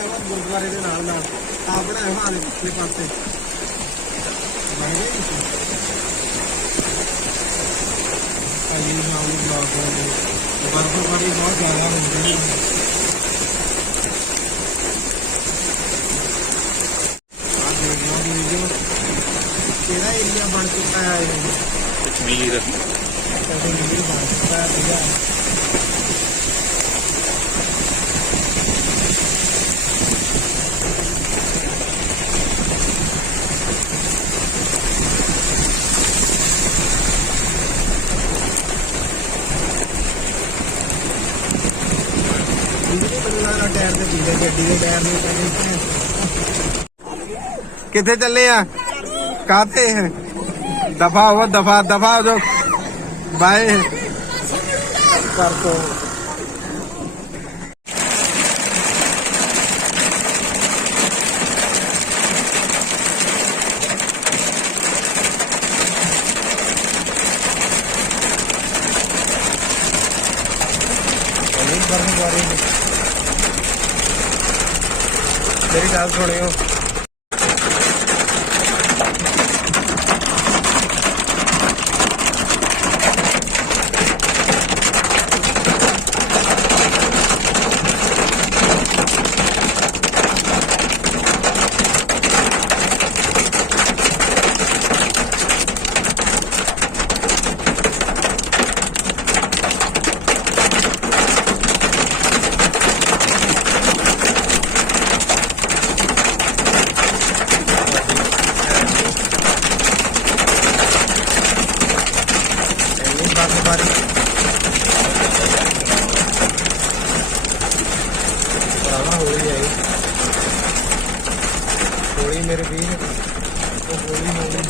ਬਣਾਇਆ ਵਾ ਗੁਰਦੁਆਰੇ ਦੇ ਨਾਲ ਨਾਲ ਆ ਬਣਾਇਆ ਵਾ ਦੇ ਪਿਛਲੇ ਪਾਸੇ ਬਣ ਗਈ ਭਾਈ ਨਾਲ ਨੂੰ ਬਲੌਕ ਹੋ ਗਏ ਬਰਫ਼ਬਾਰੀ ਬਹੁਤ ਜ਼ਿਆਦਾ ਹੁੰਦੀ ਹੈ ਆ ਦੇਖੋ ਵੀਡੀਓ ਕਿਹੜਾ ਏਰੀਆ ਬਣ ਚੁੱਕਾ ਹੈ ਕਸ਼ਮੀਰ ਕਸ਼ਮੀਰ ਬਣ ਚੁੱਕਾ ਹੈ ਭਈਆ टायर से पीछे गड्डी के टायर नहीं किथे चले कहते दफा हो दफा दफा हो जो बाय कर तो मेरी गल सुनियो मेरे भी तो गोली होली